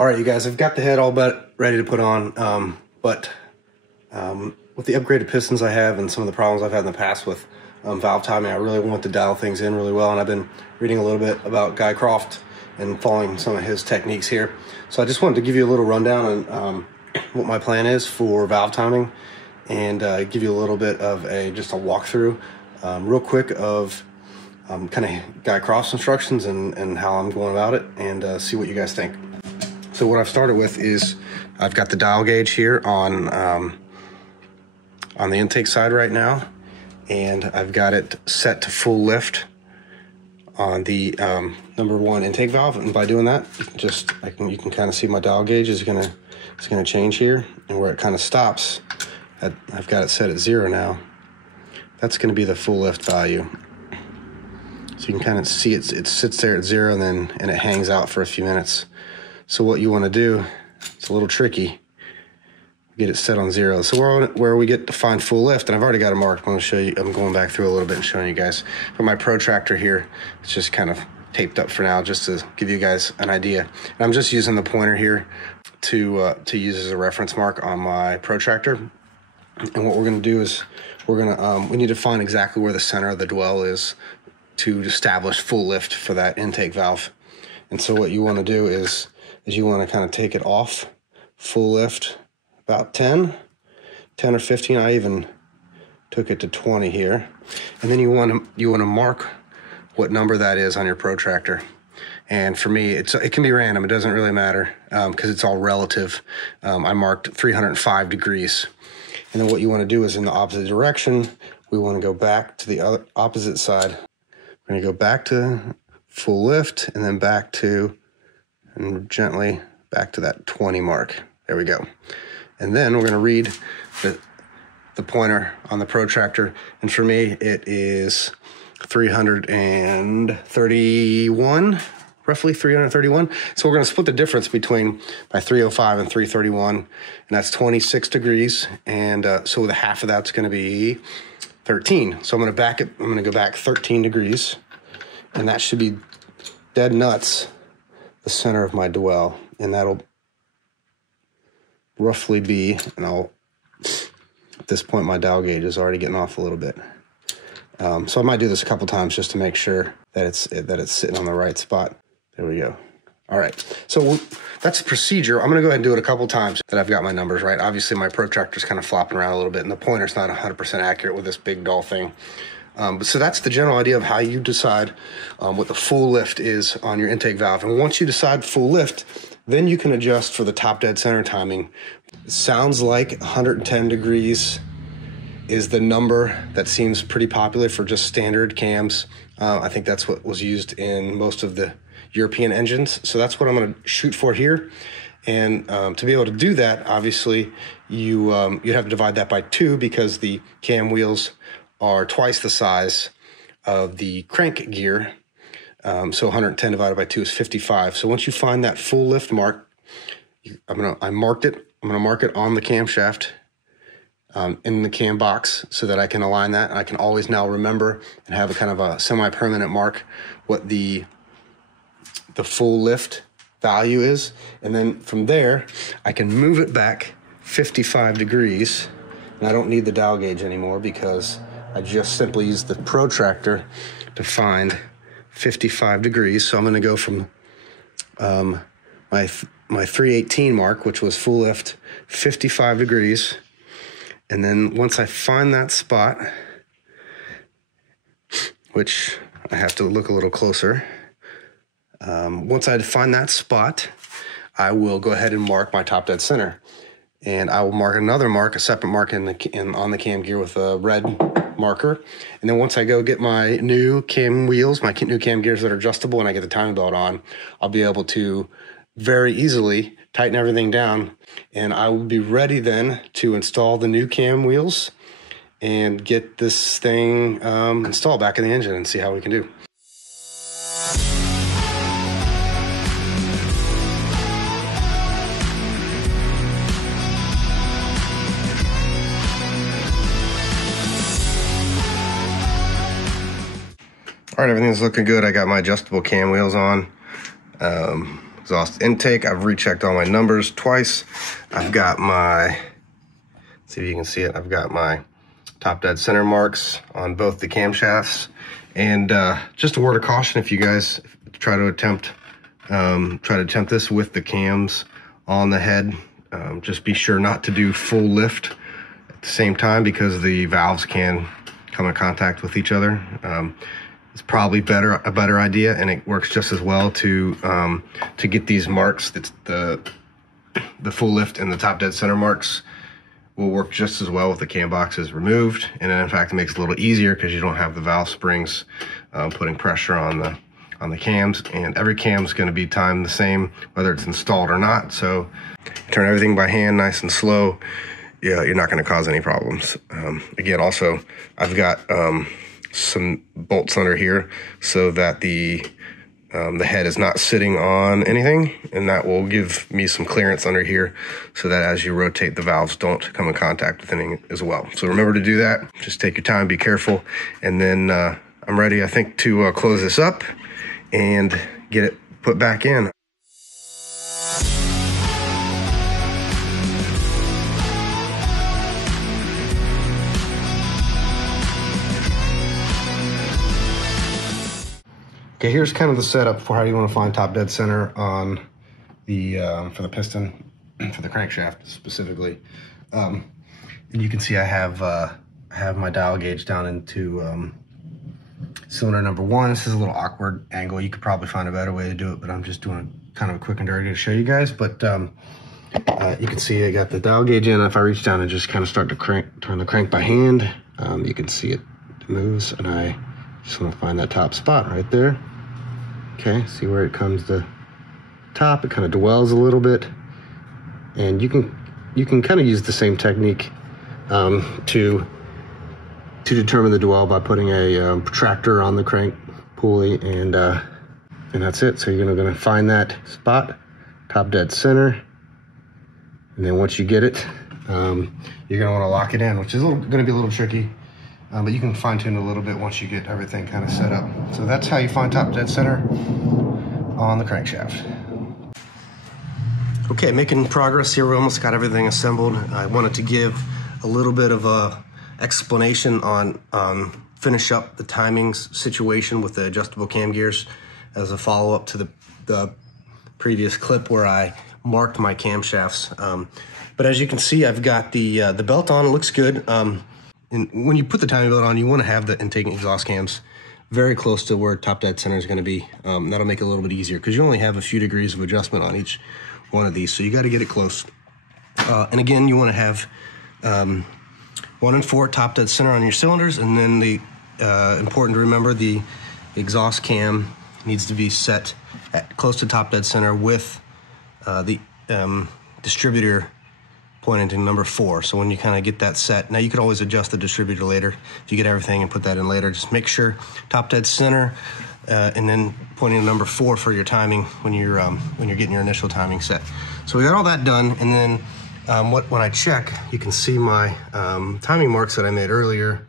All right, you guys, I've got the head all but ready to put on, but with the upgraded pistons I have and some of the problems I've had in the past with valve timing, I really want to dial things in really well, and I've been reading a little bit about Guy Croft and following some of his techniques here. So I just wanted to give you a little rundown on what my plan is for valve timing, and give you a little bit of just a walkthrough real quick of kind of Guy Croft's instructions and how I'm going about it, and see what you guys think. So what I've started with is I've got the dial gauge here on the intake side right now, and I've got it set to full lift on the number 1 intake valve. And by doing that, you can kind of see my dial gauge is gonna change here, and where it kind of stops, I've got it set at 0 now. That's going to be the full lift value. So you can kind of see it sits there at 0, and it hangs out for a few minutes. So what you want to do, it's a little tricky, get it set on 0. So where we get to find full lift, and I've already got it marked. I'm going to show you. I'm going back through a little bit and showing you guys. For my protractor here, it's just kind of taped up for now, just to give you guys an idea. And I'm just using the pointer here to use as a reference mark on my protractor. And what we're going to do is we need to find exactly where the center of the dwell is to establish full lift for that intake valve. And so what you want to do is you want to kind of take it off full lift about 10 or 15. I even took it to 20 here. And then you want to mark what number that is on your protractor. And for me, it can be random. It doesn't really matter because it's all relative. I marked 305 degrees. And then what you want to do is in the opposite direction, we want to go back to the opposite side. We're going to go back to full lift, and then and gently back to that 20 mark. There we go. And then we're going to read the pointer on the protractor. And for me, it is 331, roughly 331. So we're going to split the difference between my 305 and 331, and that's 26 degrees. And so the half of that's going to be 13. So I'm going to back it. I'm going to go back 13 degrees, and that should be dead nuts the center of my dwell, and that'll roughly be, at this point my dial gauge is already getting off a little bit. So I might do this a couple times just to make sure that it's sitting on the right spot. There we go. All right, so that's the procedure. I'm gonna go ahead and do it a couple times that I've got my numbers right. Obviously my protractor's kind of flopping around a little bit, and the pointer's not 100% accurate with this big dull thing. So that's the general idea of how you decide what the full lift is on your intake valve. And once you decide full lift, then you can adjust for the top dead center timing. It sounds like 110 degrees is the number that seems pretty popular for just standard cams. I think that's what was used in most of the European engines. So that's what I'm going to shoot for here. And to be able to do that, obviously, you'd have to divide that by 2 because the cam wheels are twice the size of the crank gear. So 110 divided by 2 is 55. So once you find that full lift mark, I marked it. I'm going to mark it on the camshaft in the cam box so that I can align that. And I can always now remember and have a kind of a semi-permanent mark what the full lift value is. And then from there, I can move it back 55 degrees. And I don't need the dial gauge anymore because I just simply use the protractor to find 55 degrees. So I'm going to go from my 318 mark, which was full lift, 55 degrees. And then once I find that spot, which I have to look a little closer, once I find that spot, I will go ahead and mark my top dead center. And I will mark another mark, a separate mark on the cam gear with a red marker. And then once I go get my new cam wheels, my new cam gears that are adjustable, and I get the timing belt on, I'll be able to very easily tighten everything down, and I will be ready then to install the new cam wheels and get this thing installed back in the engine and see how we can do. All right, everything's looking good. I got my adjustable cam wheels on. exhaust intake. I've rechecked all my numbers twice. I've got my, see if you can see it, I've got my top dead center marks on both the camshafts. And just a word of caution, if you guys try to attempt this with the cams on the head, just be sure not to do full lift at the same time, because the valves can come in contact with each other. It's probably a better idea, and it works just as well to get these marks. It's the full lift and the top dead center marks will work just as well with the cam boxes removed, and then in fact it makes it a little easier because you don't have the valve springs putting pressure on the cams. And every cam is going to be timed the same whether it's installed or not, so turn everything by hand nice and slow. Yeah, you're not going to cause any problems. Again, also I've got some bolts under here so that the head is not sitting on anything, and that will give me some clearance under here so that as you rotate, the valves don't come in contact with anything as well. So remember to do that. Just take your time, be careful, and then I'm ready, I think, to close this up and get it put back in. Okay, here's kind of the setup for how you want to find top dead center on the for the piston, for the crankshaft specifically. And you can see I have my dial gauge down into cylinder number 1. This is a little awkward angle. You could probably find a better way to do it, but I'm just doing kind of a quick and dirty to show you guys. But you can see I got the dial gauge in. If I reach down and just kind of start to turn the crank by hand, you can see it moves, and I just want to find that top spot right there. Okay, see where it comes to top, it kind of dwells a little bit, and you can kind of use the same technique to determine the dwell by putting a protractor on the crank pulley, and that's it. So you're gonna find that spot, top dead center, and then once you get it, you're gonna want to lock it in, which is gonna be a little tricky. But you can fine tune a little bit once you get everything kind of set up. So that's how you find top dead center on the crankshaft. Okay, making progress here. We almost got everything assembled. I wanted to give a little bit of a explanation on finish up the timings situation with the adjustable cam gears as a follow-up to the previous clip where I marked my camshafts. But as you can see, I've got the belt on. It looks good. And when you put the timing belt on, you want to have the intake and exhaust cams very close to where top dead center is going to be. That'll make it a little bit easier because you only have a few degrees of adjustment on each one of these, so you got to get it close. And again, you want to have 1 and 4 top dead center on your cylinders, and then the important to remember, the exhaust cam needs to be set at close to top dead center with the distributor pointing to number 4. So when you kind of get that set, now you could always adjust the distributor later if you get everything and put that in later. Just make sure top dead center, and then pointing to number 4 for your timing when you're getting your initial timing set. So we got all that done, and then when I check, you can see my timing marks that I made earlier.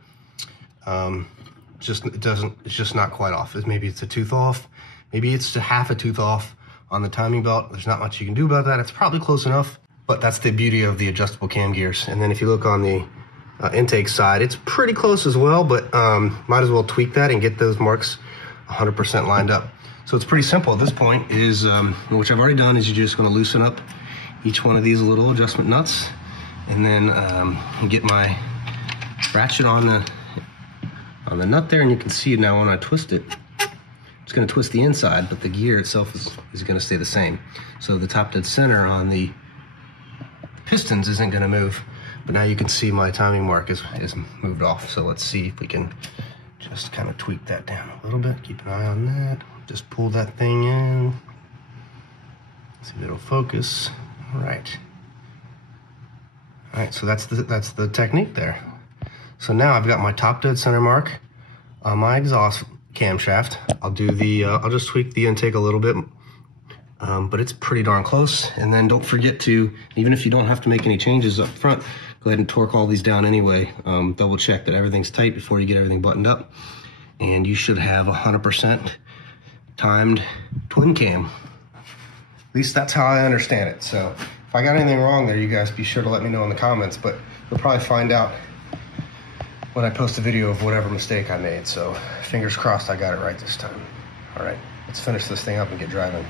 It's just not quite off. Maybe it's a tooth off, maybe it's half a tooth off on the timing belt. There's not much you can do about that. It's probably close enough. But that's the beauty of the adjustable cam gears. And then if you look on the intake side, it's pretty close as well, but might as well tweak that and get those marks 100% lined up. So it's pretty simple at this point, which I've already done, is you're just gonna loosen up each one of these little adjustment nuts, and then get my ratchet on the nut there, and you can see now when I twist it, it's gonna twist the inside, but the gear itself is gonna stay the same. So the top dead center on the pistons isn't going to move, but now you can see my timing mark is moved off. So let's see if we can just kind of tweak that down a little bit. Keep an eye on that. Just pull that thing in. See if it'll focus. All right. All right, so that's the technique there. So now I've got my top dead center mark on my exhaust camshaft. I'll just tweak the intake a little bit. But it's pretty darn close. And then don't forget to, even if you don't have to make any changes up front, go ahead and torque all these down anyway. Double check that everything's tight before you get everything buttoned up. And you should have 100% timed twin cam At least that's how I understand it. So if I got anything wrong there, you guys be sure to let me know in the comments, but you'll probably find out when I post a video of whatever mistake I made. So fingers crossed I got it right this time. All right, let's finish this thing up and get driving.